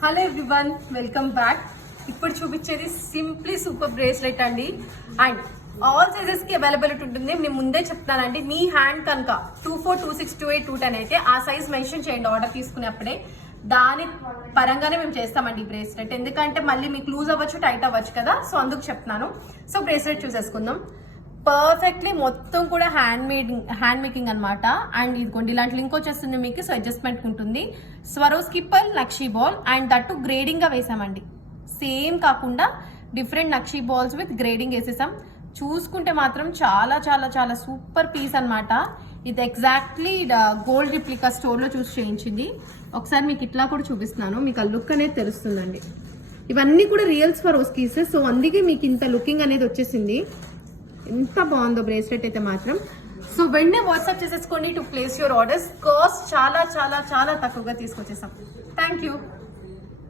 Hello everyone, welcome back. ఇప్పుడు చూపించేది simply super bracelet అండి. అండ్ ఆల్ సైజెస్ కి అవైలబిలిటీ ఉంటుంది. నేను ముందే చెప్తానండి, మీ హ్యాండ్ కనుక 24, 26, 28, 210 అయితే ఆ సైజ్ మెన్షన్ చేయండి ఆర్డర్ తీసుకునేప్పుడే. దాని పరంగానే మేము చేస్తామండి ఈ బ్రేస్లెట్. ఎందుకంటే మళ్ళీ మీకు లూజ్ అవ్వచ్చు, టైట్ అవ్వచ్చు కదా, సో అందుకు చెప్తున్నాను. So bracelet చూసేసుకుందాం. పర్ఫెక్ట్లీ మొత్తం కూడా హ్యాండ్ మేకింగ్ అనమాట. అండ్ ఇదిగోండి ఇలాంటి లింక్ వచ్చేస్తుంది మీకు, సో అడ్జస్ట్మెంట్ ఉంటుంది. స్వరోస్కి పర్ల్ నక్షీ బాల్ అండ్ దట్టు గ్రేడింగ్ గా వేసామండి. సేమ్ కాకుండా డిఫరెంట్ నక్షీ బాల్స్ విత్ గ్రేడింగ్ వేసేసాం. చూసుకుంటే మాత్రం చాలా చాలా చాలా సూపర్ పీస్ అనమాట. ఇది ఎగ్జాక్ట్లీ గోల్డ్ రిప్లికా స్టోర్ లో చూసి చేయించింది. ఒకసారి మీకు ఇట్లా కూడా చూపిస్తున్నాను, మీకు ఆ లుక్ అనేది తెలుస్తుందండి. ఇవన్నీ కూడా రియల్ స్వరోస్కీస్, సో అందుకే మీకు ఇంత లుకింగ్ అనేది వచ్చేసింది. ఎంత బాగుందో బ్రేస్లెట్ అయితే మాత్రం. సో వెంటనే వాట్సాప్ చేసేసుకోండి to place your orders. Cost చాలా చాలా చాలా తక్కువగా తీసుకొచ్చేసాం. Thank you.